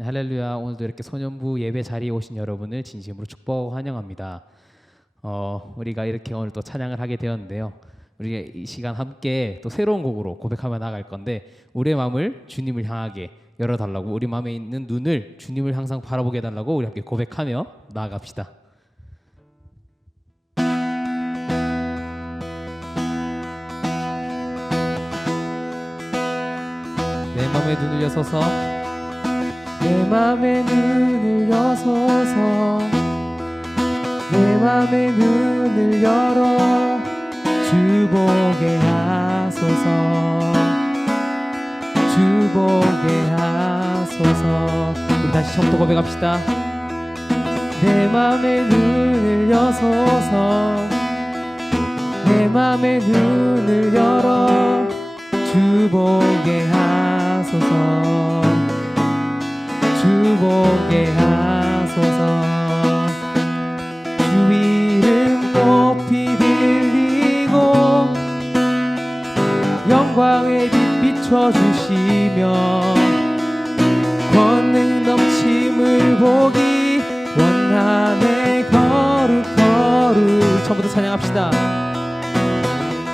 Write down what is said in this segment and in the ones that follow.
네, 할렐루야. 오늘도 이렇게 소년부 예배 자리에 오신 여러분을 진심으로 축복하고 환영합니다. 우리가 이렇게 오늘 또 찬양을 하게 되었는데요. 우리 이 시간 함께 또 새로운 곡으로 고백하며 나갈 건데, 우리의 마음을 주님을 향하게 열어달라고, 우리 마음에 있는 눈을 주님을 항상 바라보게 해달라고 우리 함께 고백하며 나아갑시다. 내 마음에 눈을 여서서, 내 맘에 눈을 여소서, 내 맘에 눈을 열어 주 보게 하소서, 주 보게 하소서. 우리 다시 처음부터 고백합시다. 내 맘에 눈을 여소서, 내 맘에 눈을 열어 주 보게 하소서, 주 보게 하소서. 주 이름 높이 들리고 영광의 빛 비춰주시며 권능 넘침을 보기 원하네. 거룩 거룩. 처음부터 찬양합시다.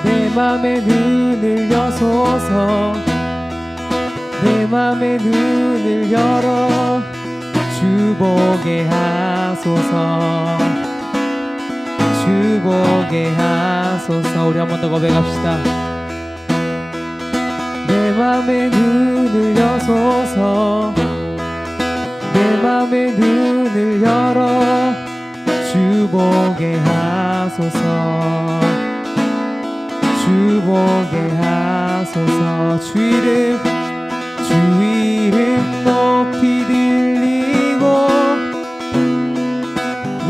내 맘에 눈을 여소서, 내 맘에 눈을 열어 주 보게 하소서, 주 보게 하소서. 우리 한 번 더 고백합시다. 내 맘에 눈을 여소서, 내 맘에 눈을 열어 주 보게 하소서, 주 보게 하소서. 주 이름 높이 들리고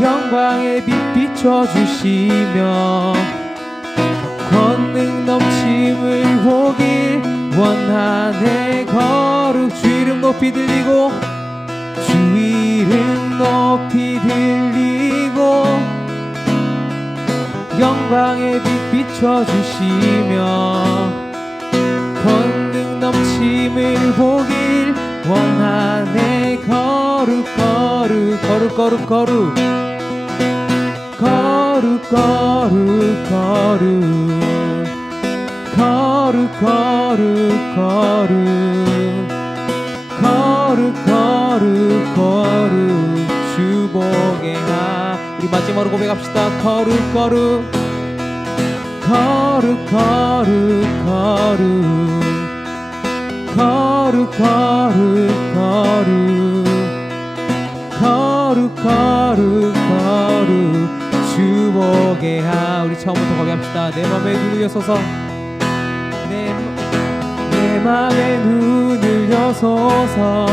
영광의 빛 비춰주시며 권능 넘침을 보길 원하네. 거룩. 주 이름 높이 들리고, 주 이름 높이 들리고 영광의 빛 비춰주시며 권능 넘침을 보길 원하네. 거룩 거룩 거룩 거룩 거룩 거룩 거룩 거룩 거룩 거룩 거룩 거룩 거룩 주 보게 하. 우리 마지막으로 고백합시다. 거룩 거룩 거룩 거룩 거룩 거룩 거룩 거룩 거룩 거룩 주 보게 하. 우리 처음부터 고백합시다. 내 맘에 눈을 여소서, 내 맘에 눈을 여소서,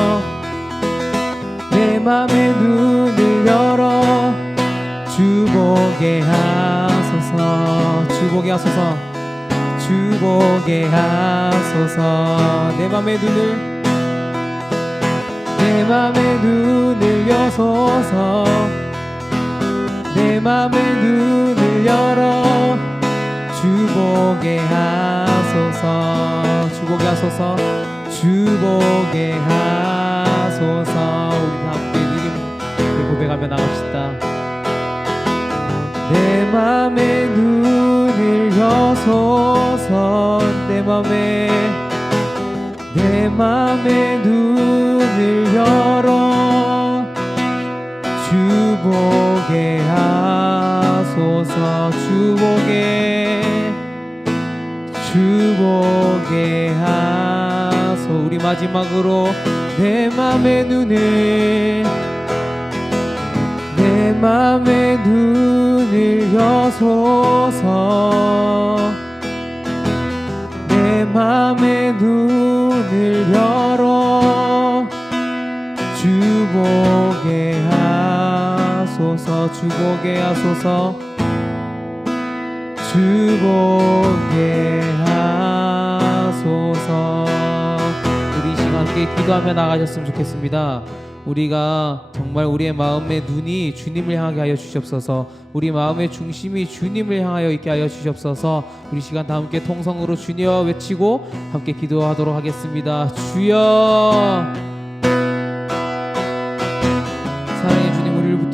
내 맘에 눈을 열어 주 보게 하소서, 주 보게 하소서, 주 보게 하소서. 내 맘에 눈을 여소서, 내 맘에 눈을 열어 주 보게 하소서, 주 보게 하소서, 주 보게 하소서. 우리 함께 주님 고백하며 나갑시다. 내 맘에 눈을 여소서, 내 맘에 눈을 열어 주 보게 하소서, 주 보게 하소. 우리 마지막으로 내 맘에 눈을 여소서, 내 맘에 눈을 열어 주 보게 하소서, 주 보게 하소서, 주 보게 하소서. 우리 이 시간 함께 기도하며 나가셨으면 좋겠습니다. 우리가 정말 우리의 마음의 눈이 주님을 향하게 하여 주시옵소서. 우리 마음의 중심이 주님을 향하여 있게 하여 주시옵소서. 우리 시간 다 함께 통성으로 주여 외치고 함께 기도하도록 하겠습니다. 주여,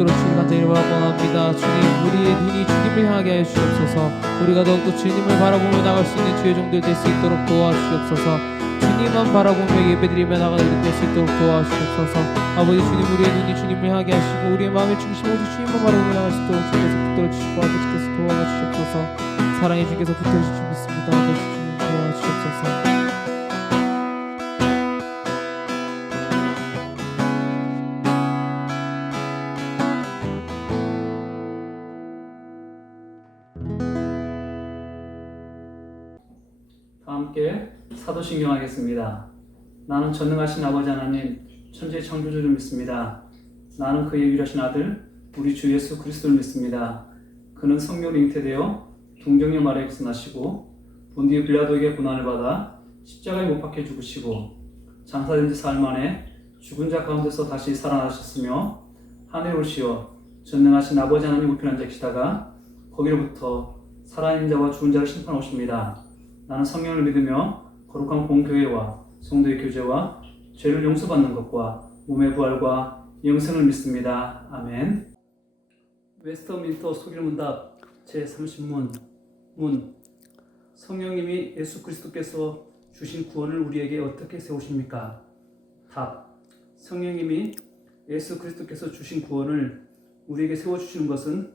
붙들어 주시기 간절히 원합니다. 주님, 우리의 눈이 주님을 향하게 하여 주시옵소서. 우리가 더욱더 주님을 바라보며 나갈 수 있는 주의 종들 될 수 있도록 도와주시옵소서. 주님만 바라보며 예배드리며 나가는 될 수 있도록 도와주시옵소서. 아버지 주님, 우리의 눈이 주님을 향하게 하시고 우리의 마음의 중심 오직 주님만 바라보며 나갈 수 있도록 주님께서 붙들어 주시고 아버지께서 도와주시옵소서. 사랑의 주께서 붙들어 주시기 믿습니다. 아버지 주님 도와주시옵소서. 함께 사도신경 하겠습니다. 나는 전능하신 아버지 하나님 천지의 창조주를 믿습니다. 나는 그의 유일하신 아들 우리 주 예수 그리스도를 믿습니다. 그는 성령으로 잉태되어 동정녀 마리아에게서 나시고 본디오 빌라도에게 고난을 받아 십자가에 못 박혀 죽으시고 장사된 지 사흘 만에 죽은 자 가운데서 다시 살아나셨으며 하늘에 오시어 전능하신 아버지 하나님 우편에 앉아 계시다가 거기로부터 살아있는 자와 죽은 자를 심판하십니다. 나는 성령을 믿으며 거룩한 공교회와 성도의 교제와 죄를 용서받는 것과 몸의 부활과 영생을 믿습니다. 아멘. 웨스터민스터 소기문답 제30문 문 성령님이 예수 그리스도께서 주신 구원을 우리에게 어떻게 세우십니까? 답. 성령님이 예수 그리스도께서 주신 구원을 우리에게 세워주시는 것은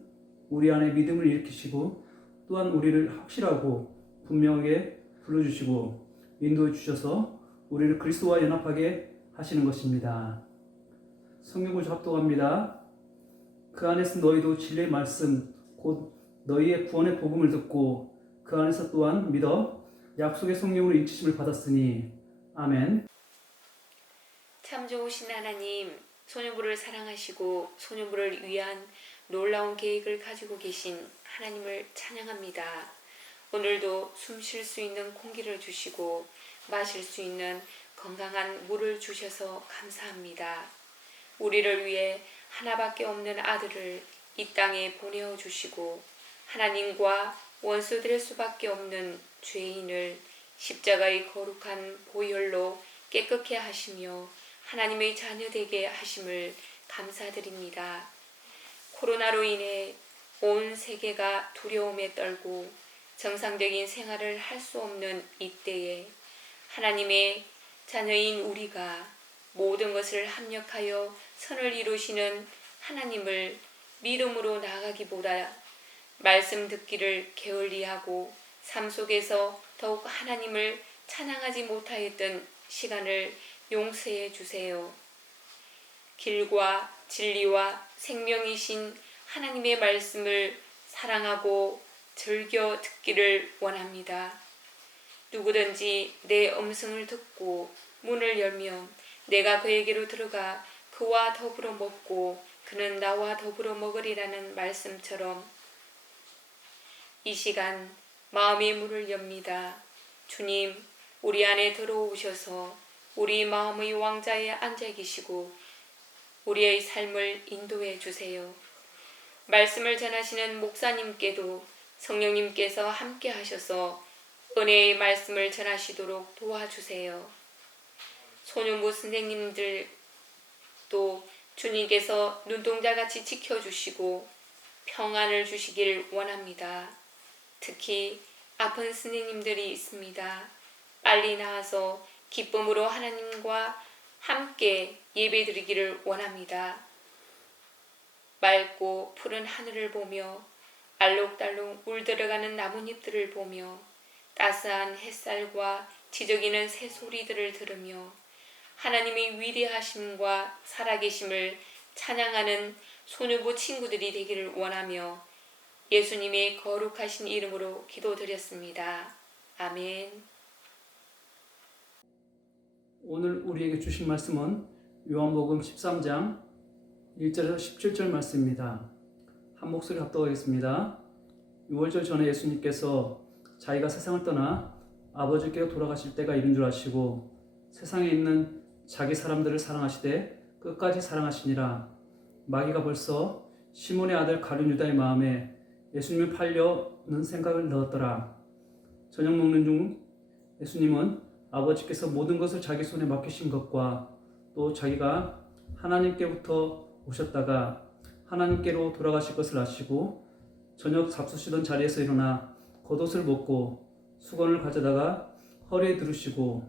우리 안에 믿음을 일으키시고 또한 우리를 확실하고 분명하게 불러주시고 인도해 주셔서 우리를 그리스도와 연합하게 하시는 것입니다. 성경구절 합독합니다. 그 안에서 너희도 진리의 말씀 곧 너희의 구원의 복음을 듣고 그 안에서 또한 믿어 약속의 성령으로 인치심을 받았으니 아멘. 참 좋으신 하나님, 소년부를 사랑하시고 소년부를 위한 놀라운 계획을 가지고 계신 하나님을 찬양합니다. 오늘도 숨 쉴 수 있는 공기를 주시고 마실 수 있는 건강한 물을 주셔서 감사합니다. 우리를 위해 하나밖에 없는 아들을 이 땅에 보내어 주시고 하나님과 원수 될 수밖에 없는 죄인을 십자가의 거룩한 보혈로 깨끗게 하시며 하나님의 자녀 되게 하심을 감사드립니다. 코로나로 인해 온 세계가 두려움에 떨고 정상적인 생활을 할 수 없는 이때에 하나님의 자녀인 우리가 모든 것을 합력하여 선을 이루시는 하나님을 믿음으로 나아가기보다 말씀 듣기를 게을리하고 삶 속에서 더욱 하나님을 찬양하지 못하였던 시간을 용서해 주세요. 길과 진리와 생명이신 하나님의 말씀을 사랑하고 즐겨 듣기를 원합니다. 누구든지 내 음성을 듣고 문을 열면 내가 그에게로 들어가 그와 더불어 먹고 그는 나와 더불어 먹으리라는 말씀처럼 이 시간 마음의 문을 엽니다. 주님, 우리 안에 들어오셔서 우리 마음의 왕자에 앉아 계시고 우리의 삶을 인도해 주세요. 말씀을 전하시는 목사님께도 성령님께서 함께 하셔서 은혜의 말씀을 전하시도록 도와주세요. 소년부 선생님들도 주님께서 눈동자같이 지켜주시고 평안을 주시길 원합니다. 특히 아픈 선생님들이 있습니다. 빨리 나아서 기쁨으로 하나님과 함께 예배드리기를 원합니다. 맑고 푸른 하늘을 보며 알록달록 물들어가는 나뭇잎들을 보며 따스한 햇살과 지저귀는 새소리들을 들으며 하나님의 위대하심과 살아계심을 찬양하는 소년부 친구들이 되기를 원하며 예수님의 거룩하신 이름으로 기도드렸습니다. 아멘. 오늘 우리에게 주신 말씀은 요한복음 13장 1절에서 17절 말씀입니다. 한 목소리 합독하겠습니다. 6월절 전에 예수님께서 자기가 세상을 떠나 아버지께로 돌아가실 때가 이른 줄 아시고 세상에 있는 자기 사람들을 사랑하시되 끝까지 사랑하시니라. 마귀가 벌써 시몬의 아들 가룟 유다의 마음에 예수님을 팔려는 생각을 넣었더라. 저녁 먹는 중 예수님은 아버지께서 모든 것을 자기 손에 맡기신 것과 또 자기가 하나님께부터 오셨다가 하나님께로 돌아가실 것을 아시고 저녁 잡수시던 자리에서 일어나 겉옷을 벗고 수건을 가져다가 허리에 두르시고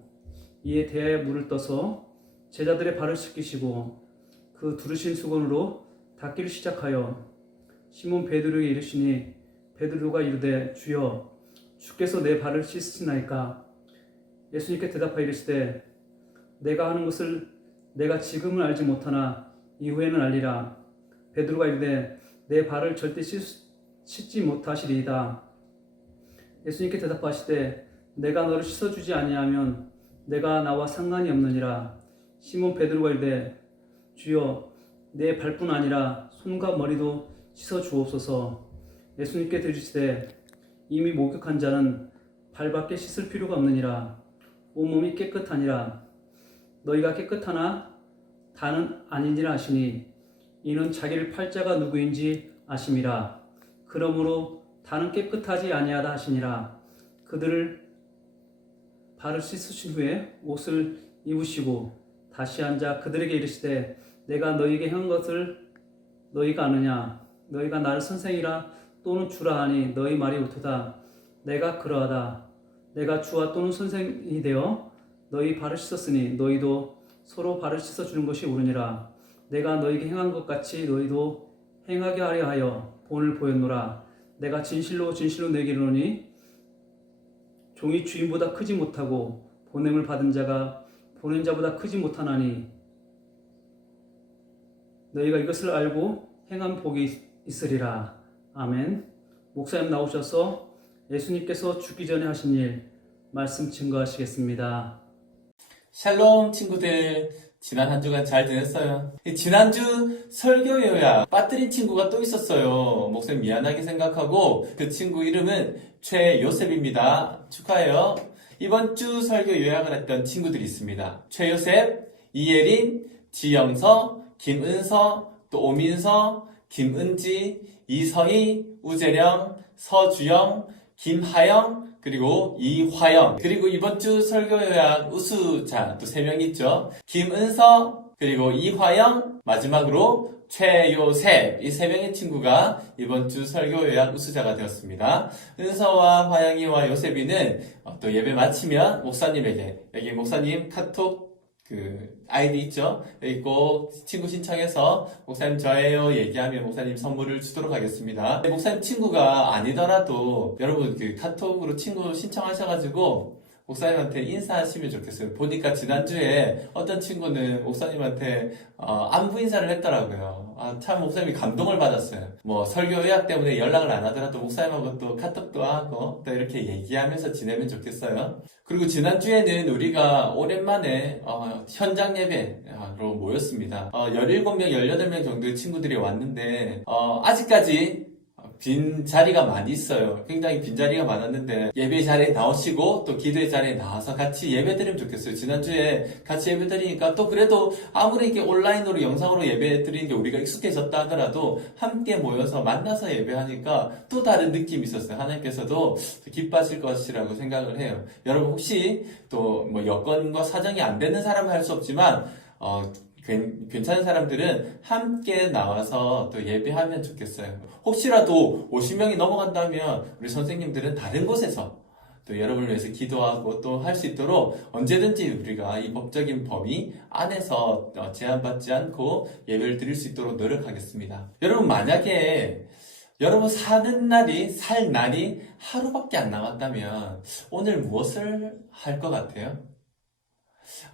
이에 대야에 물을 떠서 제자들의 발을 씻기시고 그 두르신 수건으로 닦기를 시작하여 시몬 베드로에게 이르시니 베드로가 이르되 주여 주께서 내 발을 씻으시나이까. 예수님께 대답하여 이르시되 내가 하는 것을 내가 지금은 알지 못하나 이후에는 알리라. 베드로가 이르되 내 발을 절대 씻지 못하시리이다. 예수님께 대답하시되 내가 너를 씻어주지 아니하면 내가 나와 상관이 없느니라. 시몬 베드로가 이르되 주여 내 발뿐 아니라 손과 머리도 씻어주옵소서. 예수님께 들으시되 이미 목욕한 자는 발밖에 씻을 필요가 없느니라. 온몸이 깨끗하니라. 너희가 깨끗하나 다는 아니니라 하시니 이는 자기를 팔 자가 누구인지 아심이라. 그러므로 다는 깨끗하지 아니하다 하시니라. 그들을 발을 씻으신 후에 옷을 입으시고 다시 앉아 그들에게 이르시되 내가 너희에게 한 것을 너희가 아느냐. 너희가 나를 선생이라 또는 주라 하니 너희 말이 옳도다. 내가 그러하다. 내가 주와 또는 선생이 되어 너희 발을 씻었으니 너희도 서로 발을 씻어주는 것이 옳으니라. 내가 너희에게 행한 것 같이 너희도 행하게 하려 하여 본을 보였노라. 내가 진실로 진실로 너희에게 이르노니 종이 주인보다 크지 못하고 보냄을 받은 자가 보낸 자보다 크지 못하나니 너희가 이것을 알고 행한 복이 있으리라. 아멘. 목사님 나오셔서 예수님께서 죽기 전에 하신 일 말씀 증거하시겠습니다. 샬롬 친구들, 지난 한 주간 잘 지냈어요? 지난주 설교 요약 빠뜨린 친구가 또 있었어요. 목사님 미안하게 생각하고 그 친구 이름은 최요셉입니다. 축하해요. 이번 주 설교 요약을 했던 친구들이 있습니다. 최요셉, 이예린, 지영서, 김은서, 또 오민서, 김은지, 이서희, 우재령, 서주영, 김하영, 그리고 이화영. 그리고 이번 주 설교 요약 우수자 또 3명 있죠. 김은서, 그리고 이화영, 마지막으로 최요셉. 이 3명의 친구가 이번 주 설교 요약 우수자가 되었습니다. 은서와 화영이와 요셉이는 또 예배 마치면 목사님에게, 여기 목사님 카톡 아이디 있죠? 여기 꼭 친구 신청해서 목사님 저예요 얘기하면 목사님 선물을 주도록 하겠습니다. 목사님 친구가 아니더라도 여러분 카톡으로 친구 신청하셔가지고 목사님한테 인사하시면 좋겠어요. 보니까 지난주에 어떤 친구는 목사님한테 안부 인사를 했더라고요. 참 목사님이 감동을 받았어요. 뭐 설교 요약 때문에 연락을 안 하더라도 목사님하고 또 카톡도 하고 또 이렇게 얘기하면서 지내면 좋겠어요. 그리고 지난주에는 우리가 오랜만에 현장 예배로 모였습니다. 17명, 18명 정도의 친구들이 왔는데 아직까지 빈 자리가 많이 있어요. 굉장히 빈 자리가 많았는데 예배 자리에 나오시고 또 기도의 자리에 나와서 같이 예배 드리면 좋겠어요. 지난주에 같이 예배 드리니까 또 그래도 아무리 이렇게 온라인으로 영상으로 예배 드리는 게 우리가 익숙해졌다 하더라도 함께 모여서 만나서 예배하니까 또 다른 느낌이 있었어요. 하나님께서도 기뻐하실 것이라고 생각을 해요. 여러분 혹시 또 뭐 여건과 사정이 안 되는 사람은 할 수 없지만 괜찮은 사람들은 함께 나와서 또 예배하면 좋겠어요. 혹시라도 50명이 넘어간다면 우리 선생님들은 다른 곳에서 또 여러분을 위해서 기도하고 또 할 수 있도록 언제든지 우리가 이 법적인 범위 안에서 제한받지 않고 예배를 드릴 수 있도록 노력하겠습니다. 여러분 만약에 여러분 살 날이 하루밖에 안 남았다면 오늘 무엇을 할 것 같아요?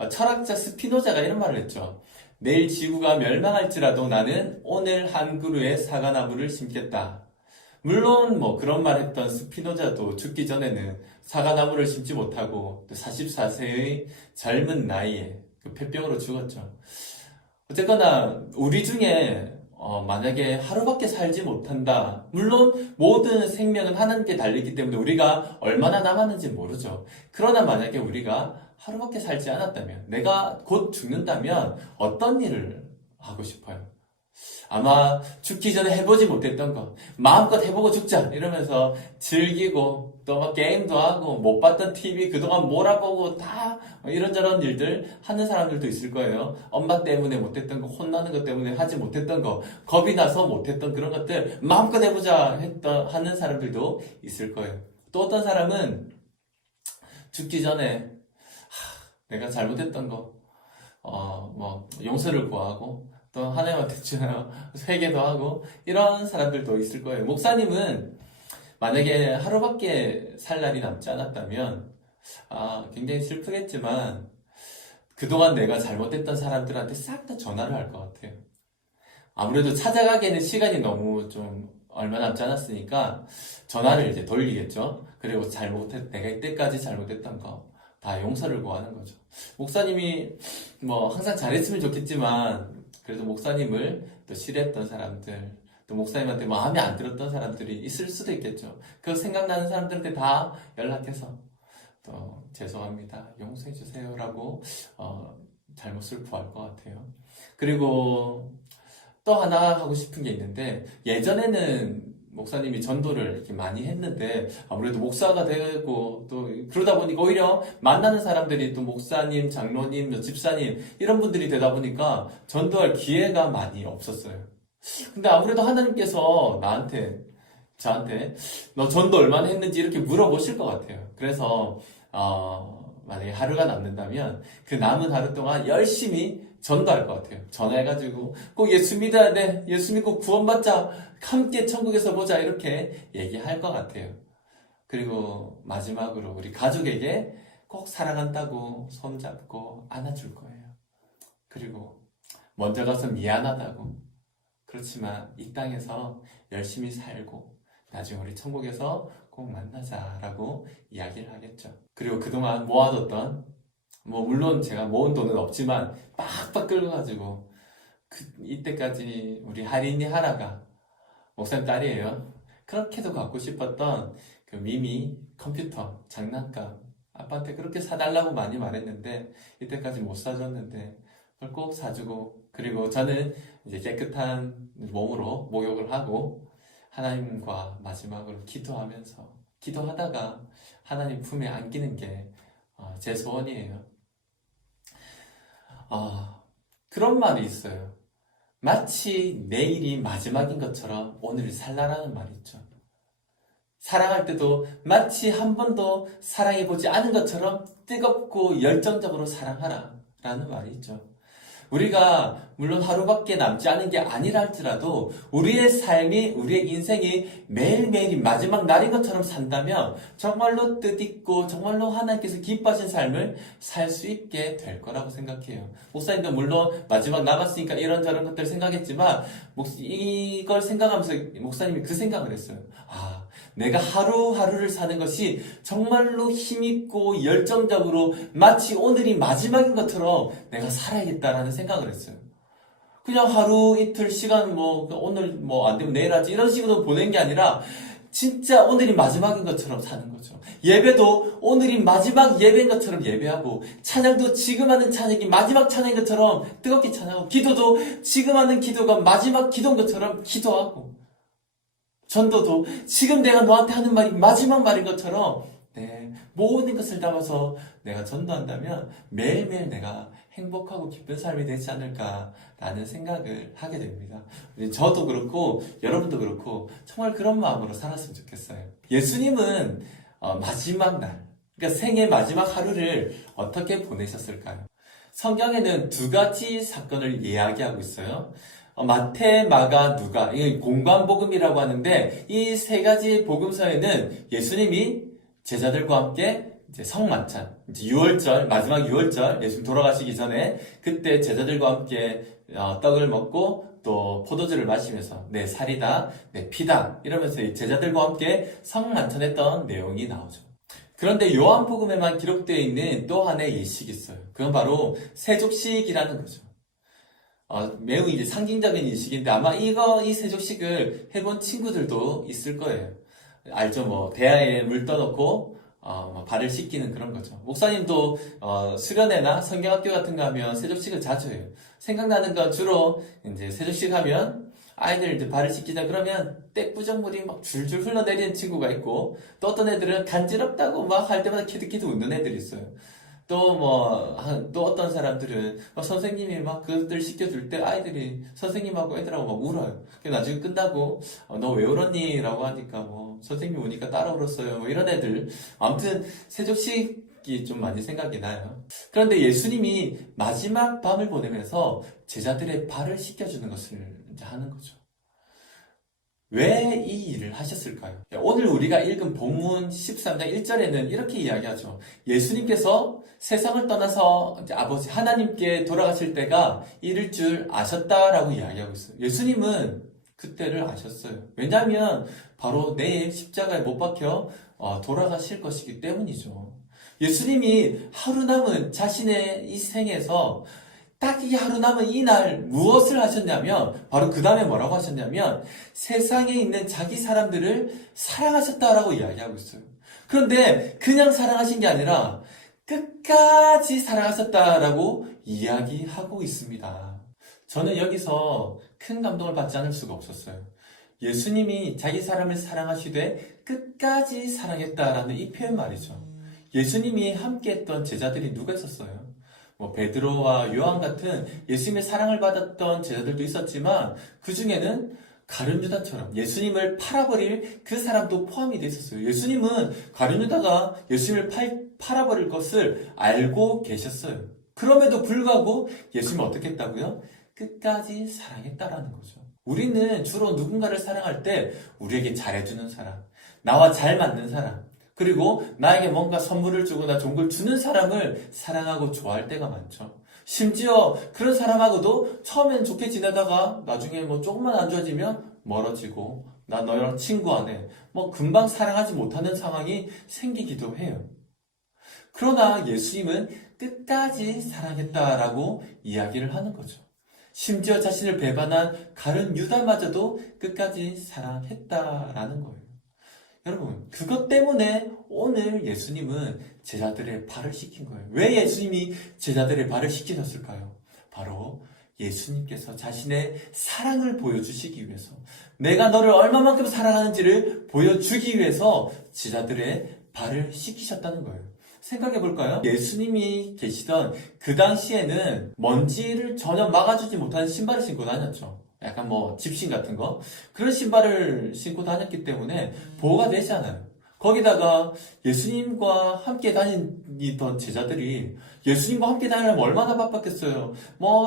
철학자 스피노자가 이런 말을 했죠. 내일 지구가 멸망할지라도 나는 오늘 한 그루의 사과나무를 심겠다. 물론 그런 말 했던 스피노자도 죽기 전에는 사과나무를 심지 못하고 44세의 젊은 나이에 폐병으로 죽었죠. 어쨌거나 우리 중에 만약에 하루밖에 살지 못한다. 물론 모든 생명은 하나님께 달리기 때문에 우리가 얼마나 남았는지 모르죠. 그러나 만약에 우리가 하루밖에 살지 않았다면, 내가 곧 죽는다면 어떤 일을 하고 싶어요? 아마 죽기 전에 해보지 못했던 거 마음껏 해보고 죽자 이러면서 즐기고 또 막 게임도 하고 못 봤던 TV 그동안 몰아보고 다 이런저런 일들 하는 사람들도 있을 거예요. 엄마 때문에 못했던 거, 혼나는 것 때문에 하지 못했던 거, 겁이 나서 못했던 그런 것들 마음껏 해보자 하는 사람들도 있을 거예요. 또 어떤 사람은 죽기 전에 내가 잘못했던 거 용서를 구하고 또 하나님한테 회개도 하고 이런 사람들도 있을 거예요. 목사님은 만약에 하루밖에 살 날이 남지 않았다면 굉장히 슬프겠지만 그동안 내가 잘못했던 사람들한테 싹 다 전화를 할 것 같아요. 아무래도 찾아가기에는 시간이 너무 좀 얼마 남지 않았으니까 전화를 이제 돌리겠죠. 그리고 내가 이때까지 잘못했던 거 다 용서를 구하는 거죠. 목사님이 항상 잘했으면 좋겠지만 그래도 목사님을 또 싫어했던 사람들, 또 목사님한테 마음에 안 들었던 사람들이 있을 수도 있겠죠. 그 생각나는 사람들한테 다 연락해서 또 죄송합니다, 용서해 주세요라고 잘못을 구할 것 같아요. 그리고 또 하나 하고 싶은 게 있는데, 예전에는 목사님이 전도를 이렇게 많이 했는데 아무래도 목사가 되고 또 그러다 보니까 오히려 만나는 사람들이 또 목사님, 장로님, 집사님 이런 분들이 되다 보니까 전도할 기회가 많이 없었어요. 근데 아무래도 하나님께서 저한테 너 전도 얼마나 했는지 이렇게 물어보실 것 같아요. 그래서 만약에 하루가 남는다면 그 남은 하루 동안 열심히 전도할 것 같아요. 전화해가지고 꼭 예수 믿어야 돼, 예수 믿고 구원받자, 함께 천국에서 보자 이렇게 얘기할 것 같아요. 그리고 마지막으로 우리 가족에게 꼭 사랑한다고 손잡고 안아줄 거예요. 그리고 먼저 가서 미안하다고, 그렇지만 이 땅에서 열심히 살고 나중에 우리 천국에서 꼭 만나자라고 이야기를 하겠죠. 그리고 그동안 모아뒀던, 물론 제가 모은 돈은 없지만 빡빡 끌어가지고 이때까지 우리 할인이 하나가 목사님 딸이에요. 그렇게도 갖고 싶었던 그 미미 컴퓨터 장난감 아빠한테 그렇게 사달라고 많이 말했는데 이때까지 못 사줬는데 그걸 꼭 사주고, 그리고 저는 이제 깨끗한 몸으로 목욕을 하고 하나님과 마지막으로 기도하다가 하나님 품에 안기는 게 제 소원이에요. 그런 말이 있어요. 마치 내일이 마지막인 것처럼 오늘을 살라라는 말이 있죠. 사랑할 때도 마치 한 번도 사랑해보지 않은 것처럼 뜨겁고 열정적으로 사랑하라 라는 말이 있죠. 우리가 물론 하루밖에 남지 않은 게 아니라 할지라도 우리의 삶이, 우리의 인생이 매일매일이 마지막 날인 것처럼 산다면 정말로 뜻있고 정말로 하나님께서 기뻐하신 삶을 살 수 있게 될 거라고 생각해요. 목사님도 물론 마지막 남았으니까 이런저런 것들 생각했지만 이걸 생각하면서 목사님이 그 생각을 했어요. 내가 하루하루를 사는 것이 정말로 힘있고 열정적으로 마치 오늘이 마지막인 것처럼 내가 살아야겠다라는 생각을 했어요. 그냥 하루 이틀 시간 오늘 안 되면 내일 하지 이런 식으로 보낸 게 아니라 진짜 오늘이 마지막인 것처럼 사는 거죠. 예배도 오늘이 마지막 예배인 것처럼 예배하고, 찬양도 지금 하는 찬양이 마지막 찬양인 것처럼 뜨겁게 찬양하고, 기도도 지금 하는 기도가 마지막 기도인 것처럼 기도하고, 전도도 지금 내가 너한테 하는 말이 마지막 말인 것처럼 모든 것을 담아서 내가 전도한다면 매일매일 내가 행복하고 기쁜 삶이 되지 않을까라는 생각을 하게 됩니다. 저도 그렇고 여러분도 그렇고 정말 그런 마음으로 살았으면 좋겠어요. 예수님은 마지막 날, 그러니까 생애 마지막 하루를 어떻게 보내셨을까요? 성경에는 두 가지 사건을 이야기하고 있어요. 마태, 마가, 누가, 이 공관복음이라고 하는데 이 세 가지 복음서에는 예수님이 제자들과 함께 이제 성만찬, 이제 6월절, 마지막 6월절, 예수님 돌아가시기 전에 그때 제자들과 함께 떡을 먹고 또 포도주를 마시면서 내 살이다, 내 피다 이러면서 이 제자들과 함께 성만찬했던 내용이 나오죠. 그런데 요한복음에만 기록되어 있는 또 하나의 예식이 있어요. 그건 바로 세족식이라는 거죠. 매우 이제 상징적인 인식인데 아마 이 세족식을 해본 친구들도 있을 거예요. 알죠? 대야에 물 떠놓고 발을 씻기는 그런 거죠. 목사님도 수련회나 성경학교 같은 거 하면 세족식을 자주 해요. 생각나는 건 주로 이제 세족식 하면 아이들 이제 발을 씻기자 그러면 떼꾸정물이 막 줄줄 흘러내리는 친구가 있고, 또 어떤 애들은 간지럽다고 막 할 때마다 키득키득 웃는 애들이 있어요. 또 어떤 사람들은 선생님이 막 그들 시켜줄 때 아이들이 선생님하고 애들하고 막 울어요. 그래서 나중에 끝나고 너 왜 울었니? 라고 하니까 뭐 선생님이 우니까 따라 울었어요. 뭐 이런 애들. 아무튼 세족식이 좀 많이 생각이 나요. 그런데 예수님이 마지막 밤을 보내면서 제자들의 발을 씻겨주는 것을 이제 하는 거죠. 왜 이 일을 하셨을까요? 오늘 우리가 읽은 본문 13장 1절에는 이렇게 이야기하죠. 예수님께서 세상을 떠나서 이제 아버지 하나님께 돌아가실 때가 이를 줄 아셨다라고 이야기하고 있어요. 예수님은 그때를 아셨어요. 왜냐하면 바로 내일 십자가에 못 박혀 돌아가실 것이기 때문이죠. 예수님이 하루 남은 자신의 이 생에서 딱 이 하루 남은 이날 무엇을 하셨냐면, 바로 그 다음에 뭐라고 하셨냐면 세상에 있는 자기 사람들을 사랑하셨다라고 이야기하고 있어요. 그런데 그냥 사랑하신 게 아니라 끝까지 사랑하셨다라고 이야기하고 있습니다. 저는 여기서 큰 감동을 받지 않을 수가 없었어요. 예수님이 자기 사람을 사랑하시되 끝까지 사랑했다라는 이 표현 말이죠. 예수님이 함께했던 제자들이 누가 있었어요? 베드로와 요한 같은 예수님의 사랑을 받았던 제자들도 있었지만, 그 중에는 가룟 유다처럼 예수님을 팔아버릴 그 사람도 포함이 되어 있었어요. 예수님은 가룟 유다가 예수님을 팔아버릴 것을 알고 계셨어요. 그럼에도 불구하고 예수님은 어떻게 했다고요? 끝까지 사랑했다라는 거죠. 우리는 주로 누군가를 사랑할 때 우리에게 잘해주는 사람, 나와 잘 맞는 사람, 그리고 나에게 뭔가 선물을 주거나 좋은 걸 주는 사람을 사랑하고 좋아할 때가 많죠. 심지어 그런 사람하고도 처음엔 좋게 지내다가 나중에 뭐 조금만 안 좋아지면 멀어지고, 나 너랑 친구 안 해, 금방 사랑하지 못하는 상황이 생기기도 해요. 그러나 예수님은 끝까지 사랑했다라고 이야기를 하는 거죠. 심지어 자신을 배반한 가룟 유다마저도 끝까지 사랑했다라는 거예요. 여러분, 그것 때문에 오늘 예수님은 제자들의 발을 씻긴 거예요. 왜 예수님이 제자들의 발을 씻기셨을까요? 바로 예수님께서 자신의 사랑을 보여주시기 위해서, 내가 너를 얼마만큼 사랑하는지를 보여주기 위해서 제자들의 발을 씻기셨다는 거예요. 생각해 볼까요? 예수님이 계시던 그 당시에는 먼지를 전혀 막아주지 못하는 신발을 신고 다녔죠. 약간 집신 같은 거, 그런 신발을 신고 다녔기 때문에 보호가 되지 않아요. 거기다가 예수님과 함께 다니던 제자들이 예수님과 함께 다니려면 얼마나 바빴겠어요.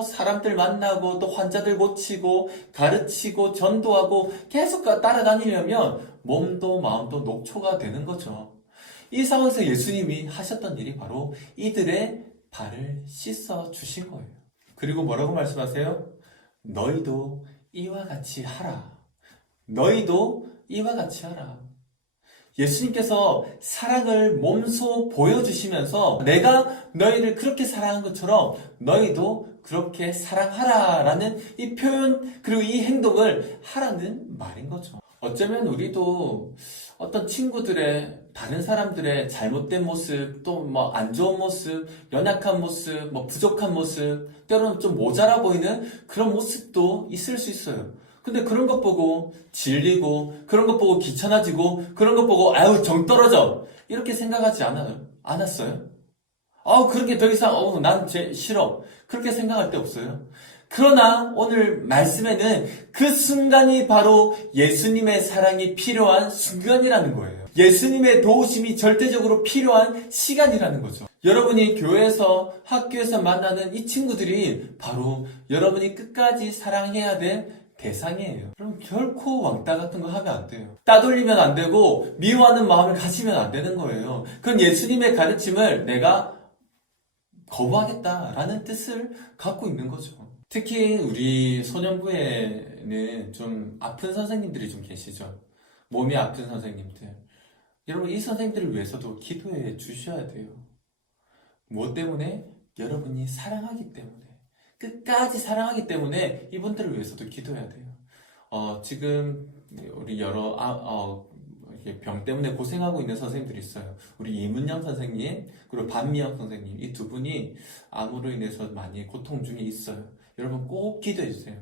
사람들 만나고 또 환자들 고치고 가르치고 전도하고 계속 따라다니려면 몸도 마음도 녹초가 되는 거죠. 이 상황에서 예수님이 하셨던 일이 바로 이들의 발을 씻어 주신 거예요. 그리고 뭐라고 말씀하세요? 너희도 이와 같이 하라. 너희도 이와 같이 하라. 예수님께서 사랑을 몸소 보여주시면서 내가 너희를 그렇게 사랑한 것처럼 너희도 그렇게 사랑하라 라는 이 표현, 그리고 이 행동을 하라는 말인 거죠. 어쩌면 우리도 어떤 친구들의, 다른 사람들의 잘못된 모습, 또 안 좋은 모습, 연약한 모습, 부족한 모습, 때로는 좀 모자라 보이는 그런 모습도 있을 수 있어요. 근데 그런 것 보고 질리고, 그런 것 보고 귀찮아지고, 그런 것 보고 아유 정 떨어져, 이렇게 생각하지 않았어요? 그런 게 더 이상 난 싫어, 그렇게 생각할 때 없어요? 그러나 오늘 말씀에는 그 순간이 바로 예수님의 사랑이 필요한 순간이라는 거예요. 예수님의 도우심이 절대적으로 필요한 시간이라는 거죠. 여러분이 교회에서, 학교에서 만나는 이 친구들이 바로 여러분이 끝까지 사랑해야 될 대상이에요. 그럼 결코 왕따 같은 거 하면 안 돼요. 따돌리면 안 되고 미워하는 마음을 가지면 안 되는 거예요. 그건 예수님의 가르침을 내가 거부하겠다라는 뜻을 갖고 있는 거죠. 특히 우리 소년부에는 좀 아픈 선생님들이 좀 계시죠. 몸이 아픈 선생님들. 여러분, 이 선생님들을 위해서도 기도해 주셔야 돼요. 무엇 때문에? 여러분이 사랑하기 때문에, 끝까지 사랑하기 때문에 이분들을 위해서도 기도해야 돼요. 지금 우리 여러 이렇게 병 때문에 고생하고 있는 선생님들이 있어요. 우리 이문영 선생님, 그리고 반미영 선생님, 이 두 분이 암으로 인해서 많이 고통 중에 있어요. 여러분 꼭 기도해 주세요.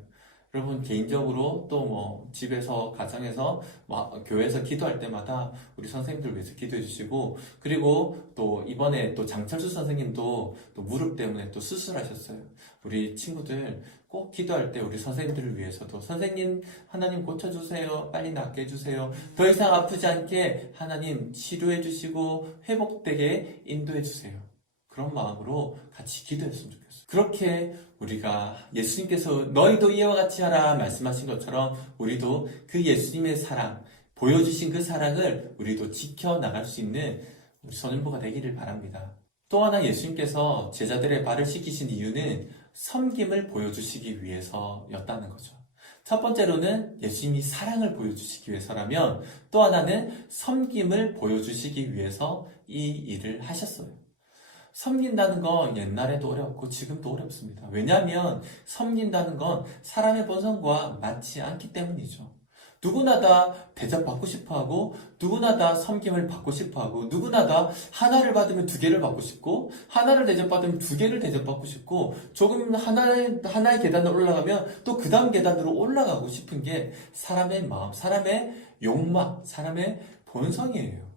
여러분 개인적으로 또 뭐 집에서 가정에서 뭐 교회에서 기도할 때마다 우리 선생님들 위해서 기도해 주시고, 그리고 또 이번에 또 장철수 선생님도 또 무릎 때문에 또 수술하셨어요. 우리 친구들 꼭 기도할 때 우리 선생님들을 위해서도 선생님 하나님 고쳐주세요, 빨리 낫게 해주세요, 더 이상 아프지 않게 하나님 치료해 주시고 회복되게 인도해 주세요, 그런 마음으로 같이 기도했으면 좋겠어요. 그렇게 우리가 예수님께서 너희도 이와 같이 하라 말씀하신 것처럼 우리도 그 예수님의 사랑, 보여주신 그 사랑을 우리도 지켜나갈 수 있는 우리 소년부가 되기를 바랍니다. 또 하나 예수님께서 제자들의 발을 씻기신 이유는 섬김을 보여주시기 위해서였다는 거죠. 첫 번째로는 예수님이 사랑을 보여주시기 위해서라면, 또 하나는 섬김을 보여주시기 위해서 이 일을 하셨어요. 섬긴다는 건 옛날에도 어렵고 지금도 어렵습니다. 왜냐하면 섬긴다는 건 사람의 본성과 맞지 않기 때문이죠. 누구나 다 대접받고 싶어하고, 누구나 다 섬김을 받고 싶어하고, 누구나 다 하나를 받으면 두 개를 받고 싶고, 하나를 대접받으면 두 개를 대접받고 싶고, 조금 하나의 계단을 올라가면 또 그 다음 계단으로 올라가고 싶은 게 사람의 마음, 사람의 욕망, 사람의 본성이에요.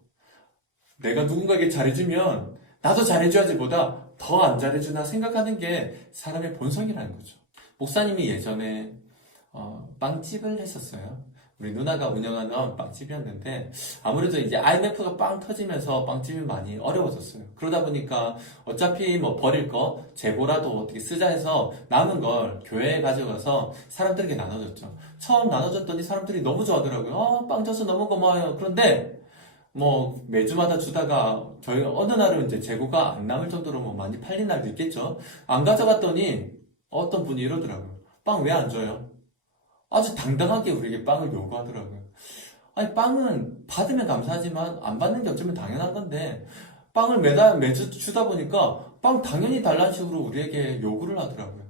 내가 누군가에게 잘해주면 나도 잘해줘야지 보다 더 안 잘해주나 생각하는 게 사람의 본성이라는 거죠. 목사님이 예전에 빵집을 했었어요. 우리 누나가 운영하는 빵집이었는데, 아무래도 이제 IMF가 빵 터지면서 빵집이 많이 어려워졌어요. 그러다 보니까 어차피 뭐 버릴 거 재고라도 어떻게 쓰자 해서 남은 걸 교회에 가져가서 사람들에게 나눠줬죠. 처음 나눠줬더니 사람들이 너무 좋아하더라고요. 빵 줘서 너무 고마워요. 그런데 뭐 매주마다 주다가 저희 어느 날은 이제 재고가 안 남을 정도로 뭐 많이 팔린 날도 있겠죠. 안 가져갔더니 어떤 분이 이러더라고요. 빵 왜 안 줘요? 아주 당당하게 우리에게 빵을 요구하더라고요. 아니, 빵은 받으면 감사하지만 안 받는 게 어쩌면 당연한 건데, 빵을 매주 주다 보니까 빵 당연히 달라는 식으로 우리에게 요구를 하더라고요.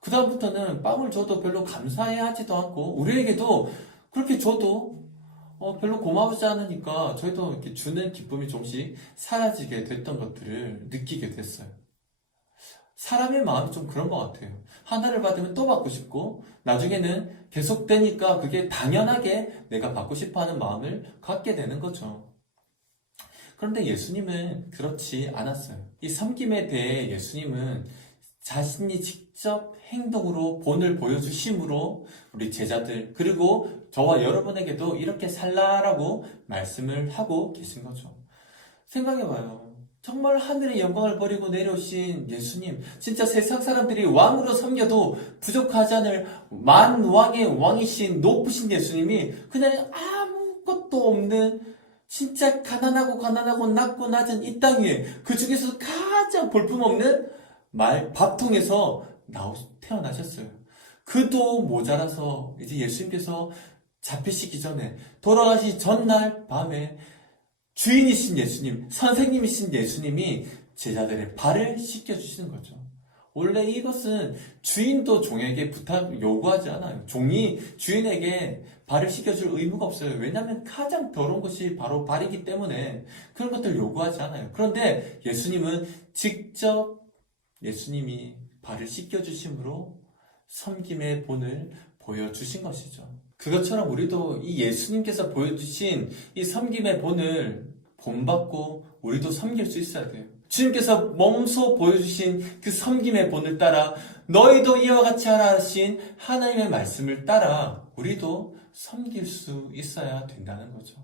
그다음부터는 빵을 줘도 별로 감사해 하지도 않고, 우리에게도 그렇게 줘도 별로 고마우지 않으니까 저희도 이렇게 주는 기쁨이 조금씩 사라지게 됐던 것들을 느끼게 됐어요. 사람의 마음이 좀 그런 것 같아요. 하나를 받으면 또 받고 싶고, 나중에는 계속되니까 그게 당연하게 내가 받고 싶어 하는 마음을 갖게 되는 거죠. 그런데 예수님은 그렇지 않았어요. 이 섬김에 대해 예수님은 자신이 직접 행동으로 본을 보여주심으로 우리 제자들, 그리고 저와 여러분에게도 이렇게 살라라고 말씀을 하고 계신 거죠. 생각해봐요. 정말 하늘의 영광을 버리고 내려오신 예수님, 진짜 세상 사람들이 왕으로 섬겨도 부족하지 않을 만왕의 왕이신 높으신 예수님이 그냥 아무것도 없는 진짜 가난하고 낮고 낮은 이 땅 위에, 그 중에서 가장 볼품없는 밥통에서 태어나셨어요. 그도 모자라서 이제 예수님께서 잡히시기 전에, 돌아가시 전날 밤에 주인이신 예수님, 선생님이신 예수님이 제자들의 발을 씻겨주시는 거죠. 원래 이것은 주인도 종에게 요구하지 않아요. 종이 주인에게 발을 씻겨줄 의무가 없어요. 왜냐하면 가장 더러운 것이 바로 발이기 때문에 그런 것들을 요구하지 않아요. 그런데 예수님은 직접 예수님이 발을 씻겨주심으로 섬김의 본을 보여주신 것이죠. 그것처럼 우리도 이 예수님께서 보여주신 이 섬김의 본을 본받고 우리도 섬길 수 있어야 돼요. 주님께서 몸소 보여주신 그 섬김의 본을 따라 너희도 이와 같이 하라 하신 하나님의 말씀을 따라 우리도 섬길 수 있어야 된다는 거죠.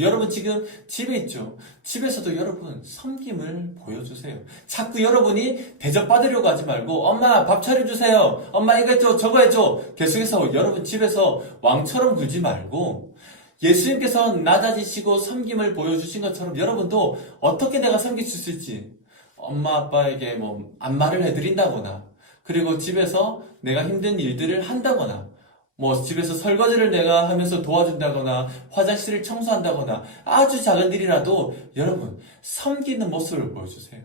여러분 지금 집에 있죠? 집에서도 여러분 섬김을 보여주세요. 자꾸 여러분이 대접받으려고 하지 말고 엄마 밥 차려주세요, 엄마 이거 해줘 저거 해줘, 계속해서 여러분 집에서 왕처럼 굴지 말고 예수님께서 낮아지시고 섬김을 보여주신 것처럼 여러분도 어떻게 내가 섬길 수 있을지, 엄마 아빠에게 뭐 안마를 해드린다거나, 그리고 집에서 내가 힘든 일들을 한다거나, 뭐 집에서 설거지를 내가 하면서 도와준다거나 화장실을 청소한다거나 아주 작은 일이라도 여러분 섬기는 모습을 보여주세요.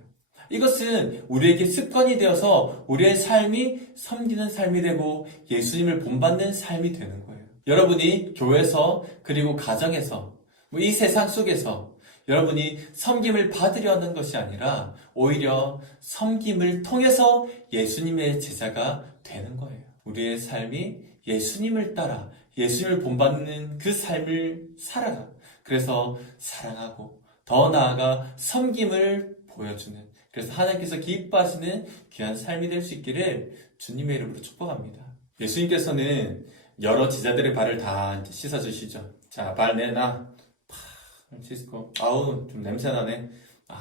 이것은 우리에게 습관이 되어서 우리의 삶이 섬기는 삶이 되고 예수님을 본받는 삶이 되는 거예요. 여러분이 교회에서 그리고 가정에서 이 세상 속에서 여러분이 섬김을 받으려 하는 것이 아니라 오히려 섬김을 통해서 예수님의 제자가 되는 거예요. 우리의 삶이 예수님을 따라 예수님을 본받는 그 삶을 살아가. 그래서 사랑하고 더 나아가 섬김을 보여주는, 그래서 하나님께서 기뻐하시는 귀한 삶이 될 수 있기를 주님의 이름으로 축복합니다. 예수님께서는 여러 제자들의 발을 다 씻어주시죠. 자, 발 내놔. 팍 씻고, 아우 좀 냄새나네.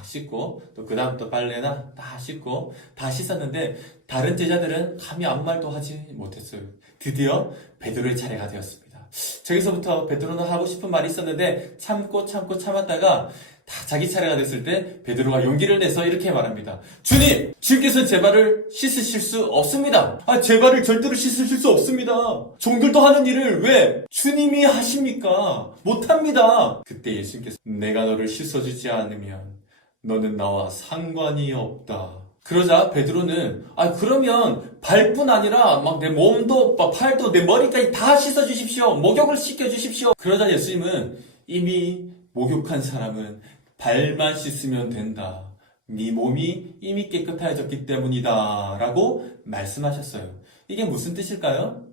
씻고, 또 그 다음 또 발 내놔. 다 씻고, 다 씻었는데 다른 제자들은 감히 아무 말도 하지 못했어요. 드디어 베드로의 차례가 되었습니다. 저기서부터 베드로는 하고 싶은 말이 있었는데 참고 참았다가 다 자기 차례가 됐을 때 베드로가 용기를 내서 이렇게 말합니다. 주님! 주님께서는 제 발을 씻으실 수 없습니다. 제 발을 절대로 씻으실 수 없습니다. 종들도 하는 일을 왜 주님이 하십니까? 못합니다. 그때 예수님께서 내가 너를 씻어주지 않으면 너는 나와 상관이 없다. 그러자 베드로는 그러면 발뿐 아니라 막 내 몸도 막 팔도 내 머리까지 다 씻어주십시오. 목욕을 시켜주십시오. 그러자 예수님은 이미 목욕한 사람은 발만 씻으면 된다. 네 몸이 이미 깨끗해졌기 때문이다. 라고 말씀하셨어요. 이게 무슨 뜻일까요?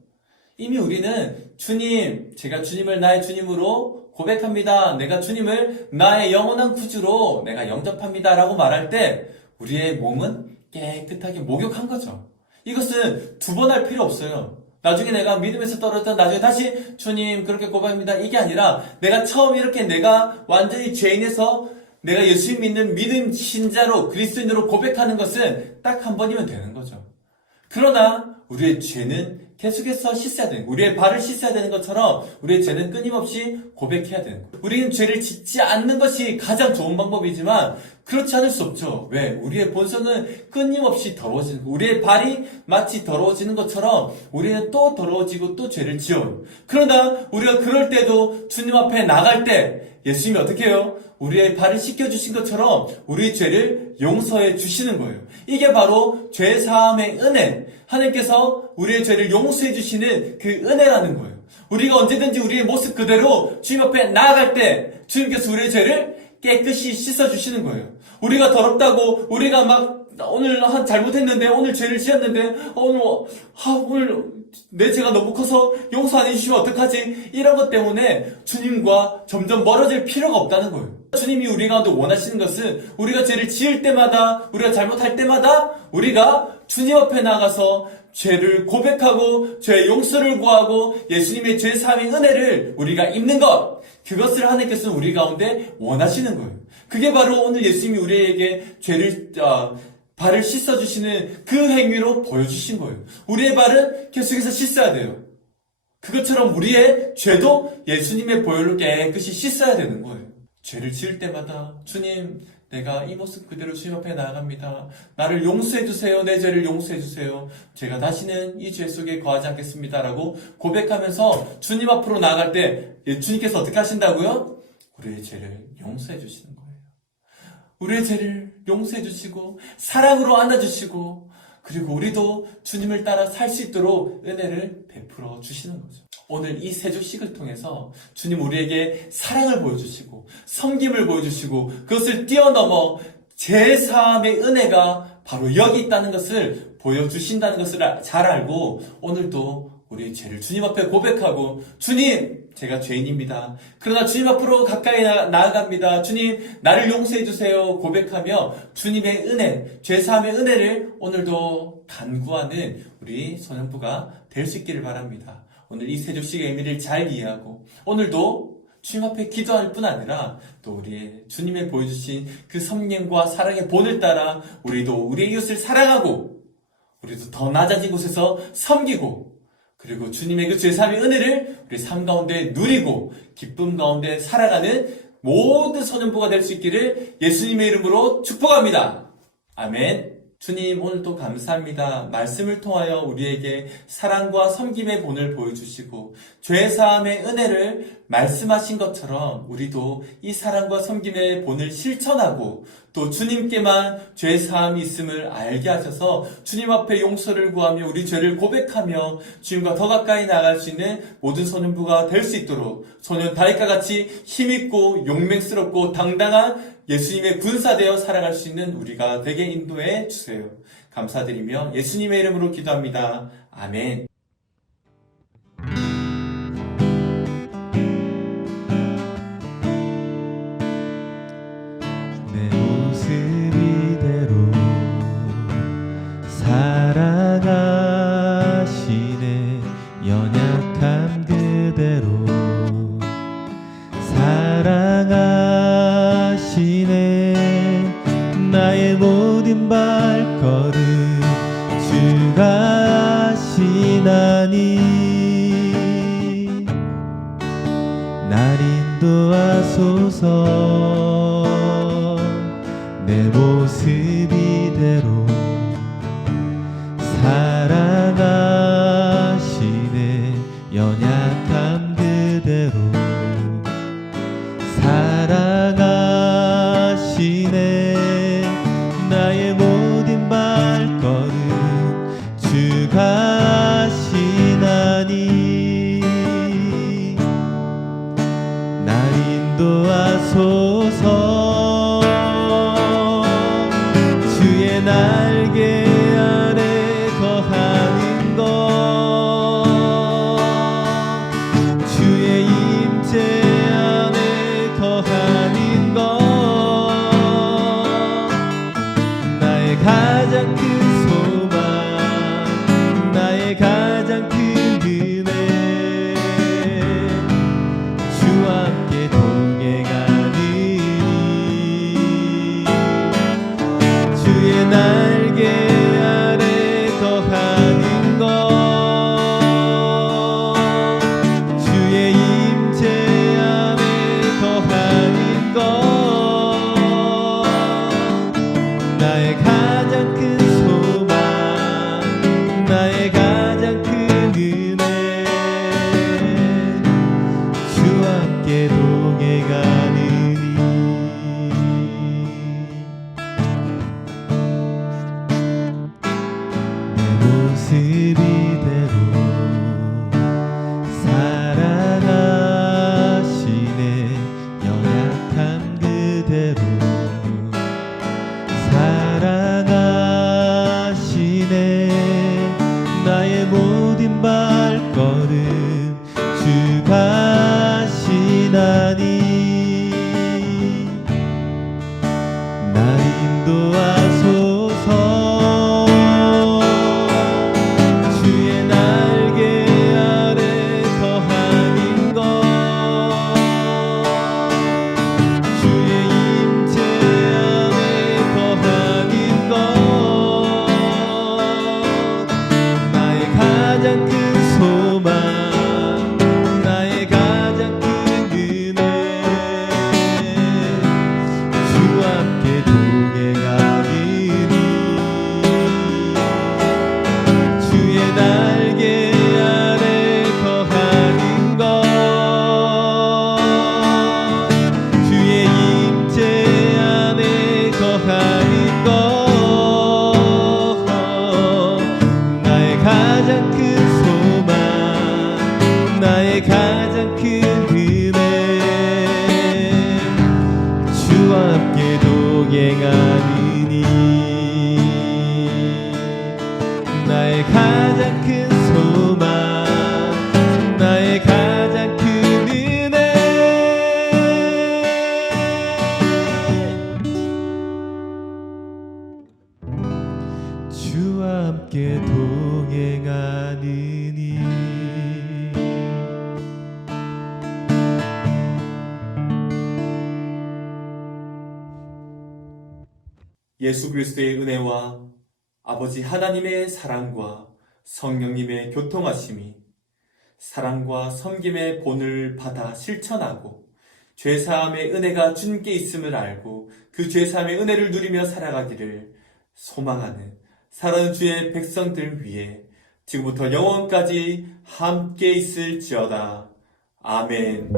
이미 우리는 주님, 제가 주님을 나의 주님으로 고백합니다. 내가 주님을 나의 영원한 구주로 내가 영접합니다. 라고 말할 때 우리의 몸은 깨끗하게 목욕한 거죠. 이것은 두 번 할 필요 없어요. 나중에 내가 믿음에서 떨어졌다 나중에 다시 주님 그렇게 고백합니다. 이게 아니라 내가 처음 이렇게 내가 완전히 죄인에서 내가 예수님 믿는 믿음 신자로 그리스도인으로 고백하는 것은 딱 한 번이면 되는 거죠. 그러나 우리의 죄는 계속해서 씻어야 되는, 우리의 발을 씻어야 되는 것처럼 우리의 죄는 끊임없이 고백해야 되는 거예요. 우리는 죄를 짓지 않는 것이 가장 좋은 방법이지만 그렇지 않을 수 없죠. 왜? 우리의 본성은 끊임없이 더러워지는 거예요. 우리의 발이 마치 더러워지는 것처럼 우리는 또 더러워지고 또 죄를 지어요. 그러나 우리가 그럴 때도 주님 앞에 나갈 때 예수님이 어떻게 해요? 우리의 발을 씻겨주신 것처럼 우리의 죄를 용서해 주시는 거예요. 이게 바로 죄사함의 은혜. 하나님께서 우리의 죄를 용서해 주시는 그 은혜라는 거예요. 우리가 언제든지 우리의 모습 그대로 주님 앞에 나아갈 때 주님께서 우리의 죄를 깨끗이 씻어주시는 거예요. 우리가 더럽다고 우리가 막 오늘 잘못했는데 오늘 죄를 지었는데 오늘 내 죄가 너무 커서 용서 안 해주시면 어떡하지? 이런 것 때문에 주님과 점점 멀어질 필요가 없다는 거예요. 주님이 우리 가운데 원하시는 것은 우리가 죄를 지을 때마다 우리가 잘못할 때마다 우리가 주님 앞에 나가서 죄를 고백하고 죄의 용서를 구하고 예수님의 죄 사함의 은혜를 우리가 입는 것, 그것을 하나님께서는 우리 가운데 원하시는 거예요. 그게 바로 오늘 예수님이 우리에게 발을 씻어주시는 그 행위로 보여주신 거예요. 우리의 발은 계속해서 씻어야 돼요. 그것처럼 우리의 죄도 예수님의 보혈로 깨끗이 씻어야 되는 거예요. 죄를 지을 때마다 주님, 내가 이 모습 그대로 주님 앞에 나아갑니다. 나를 용서해주세요. 내 죄를 용서해주세요. 제가 다시는 이 죄 속에 거하지 않겠습니다. 라고 고백하면서 주님 앞으로 나아갈 때 주님께서 어떻게 하신다고요? 우리의 죄를 용서해주시는 거예요. 우리의 죄를 용서해주시고 사랑으로 안아주시고 그리고 우리도 주님을 따라 살 수 있도록 은혜를 베풀어 주시는 거죠. 오늘 이 세조식을 통해서 주님 우리에게 사랑을 보여주시고 섬김을 보여주시고 그것을 뛰어넘어 제사함의 은혜가 바로 여기 있다는 것을 보여주신다는 것을 잘 알고 오늘도 우리의 죄를 주님 앞에 고백하고 주님 제가 죄인입니다. 그러나 주님 앞으로 가까이 나아갑니다. 주님 나를 용서해 주세요. 고백하며 주님의 은혜, 죄사함의 은혜를 오늘도 간구하는 우리 소년부가 될 수 있기를 바랍니다. 오늘 이 세조식의 의미를 잘 이해하고 오늘도 주님 앞에 기도할 뿐 아니라 또 우리의 주님의 보여주신 그 섬김과 사랑의 본을 따라 우리도 우리의 이웃을 사랑하고 우리도 더 낮아진 곳에서 섬기고 그리고 주님의 그 죄사함의 은혜를 우리 삶 가운데 누리고 기쁨 가운데 살아가는 모든 소년부가 될 수 있기를 예수님의 이름으로 축복합니다. 아멘. 주님 오늘도 감사합니다. 말씀을 통하여 우리에게 사랑과 섬김의 본을 보여주시고 죄사함의 은혜를 말씀하신 것처럼 우리도 이 사랑과 섬김의 본을 실천하고 또 주님께만 죄 사함이 있음을 알게 하셔서 주님 앞에 용서를 구하며 우리 죄를 고백하며 주님과 더 가까이 나아갈 수 있는 모든 소년부가 될 수 있도록 소년 다윗과 같이 힘있고 용맹스럽고 당당한 예수님의 군사되어 살아갈 수 있는 우리가 되게 인도해 주세요. 감사드리며 예수님의 이름으로 기도합니다. 아멘. 내 모습 이대로 사랑하시네. 연약함 그대로 사랑하시네. 나의 모든 발걸음 주가 하시나니 날 인도하소서. 내 모습 이대로 사랑하시네. 연약함 그대로 사랑하시네. 나의 모든 발걸음 주가 하시나니 날 인도하소서. 주의 날개 아래 거하는 것 주의 임재 안에 거하는 것 나의 가장 큰 소망 나의 가장 큰 은혜 주와 함께 동행하니 주의 날개 아래 거하는 것 주의 임재 안에 거하는 것 나의 가장 큰 소망 나의 가장 큰 은혜 주와 함께 동행하느니 내 모습 이대로 사랑하시네. 연약함 그대로 사랑하시네. 나의 모든 발걸음 주가 하시나니 날 인도하소서. 주의 날개 아래 거하는 것 주의 임재 안에 거하는 것 나의 가장 큰 소망 나의 가장 큰 은혜 주와 함께 동행하리니 주의 날개 아래 거하는 것 주의 임재 안에 거하는 것 나의 가장 큰 소망 나의 가장 큰 은혜 주와 함께 동행하느니 나의 가장 큰 소망 나의 가장 큰 은혜 주와 함께 동행하느니 예수 그리스도의 은혜와 아버지 하나님의 사랑과 성령님의 교통하심이 사랑과 섬김의 본을 받아 실천하고 죄사함의 은혜가 주님께 있음을 알고 그 죄사함의 은혜를 누리며 살아가기를 소망하는 사랑하는 주의 백성들 위해 지금부터 영원까지 함께 있을지어다. 아멘.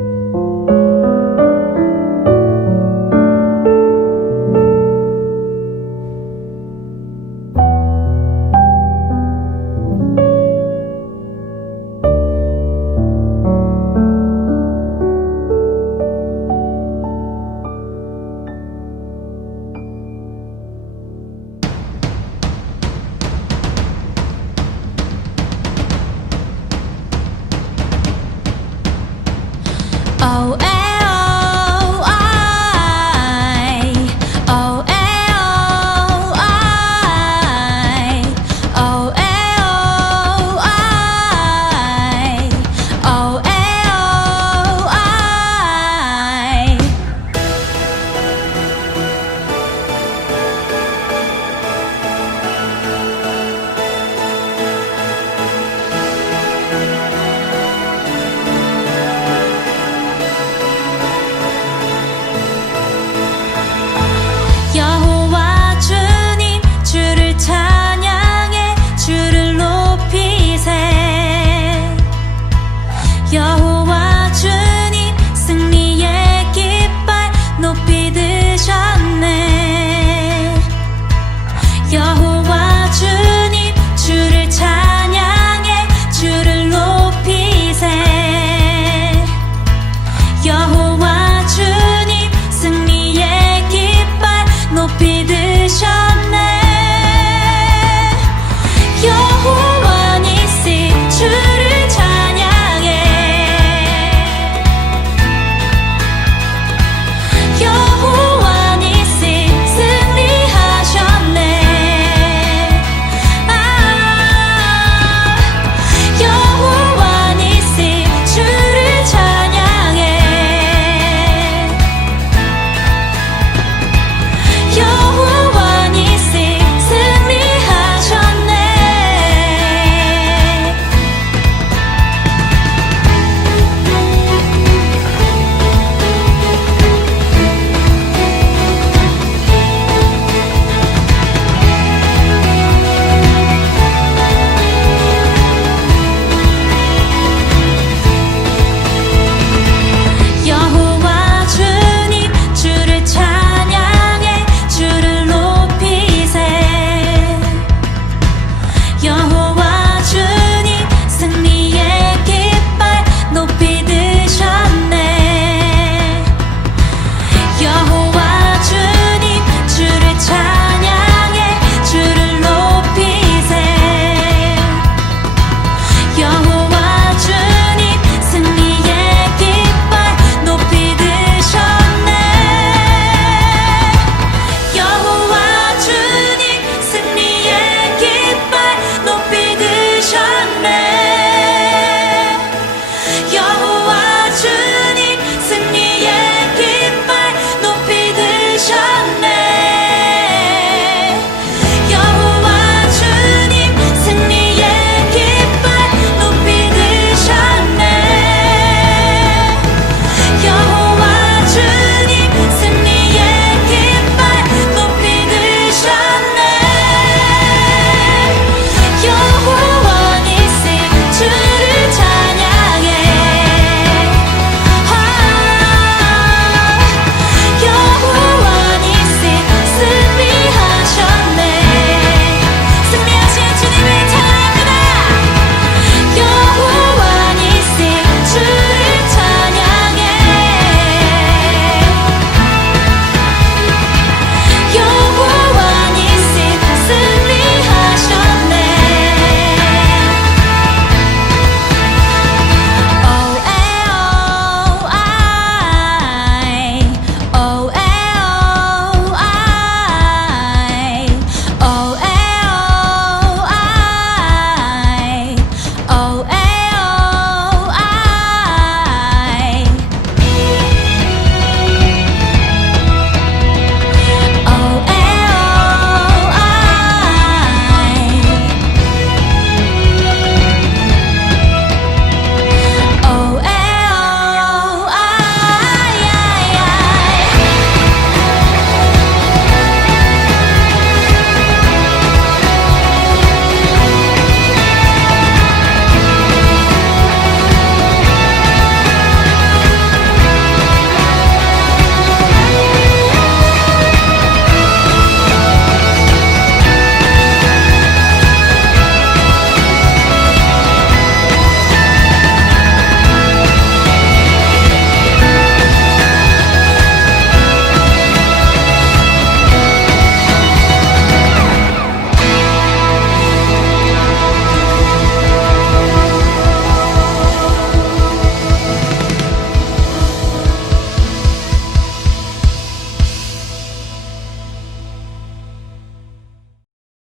Oh,